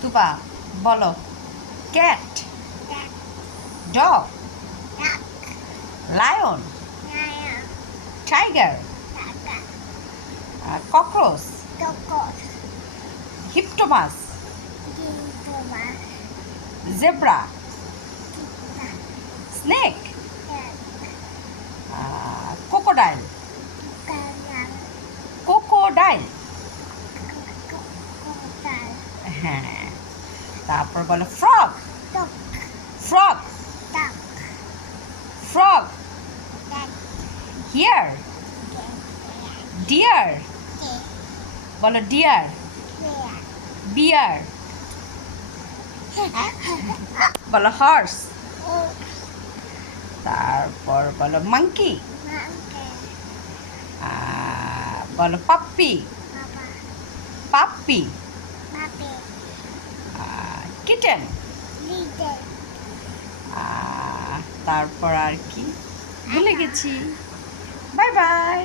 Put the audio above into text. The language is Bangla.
তুপা বলো cat, dog, lion, tiger, cockroach, hippopotamus, zebra, snake, crocodile, crocodile. হ্যাঁ, তারপর বলো frog, frog, frog. Here, deer, বলো ডিয়ার, বিয়ার, বলো হর্স, তারপর বলো মাঙ্কি, বলো পাপ্পি, পাপ্পি, কিটেন, তারপর আর কি ভুলে গেছি। Bye bye.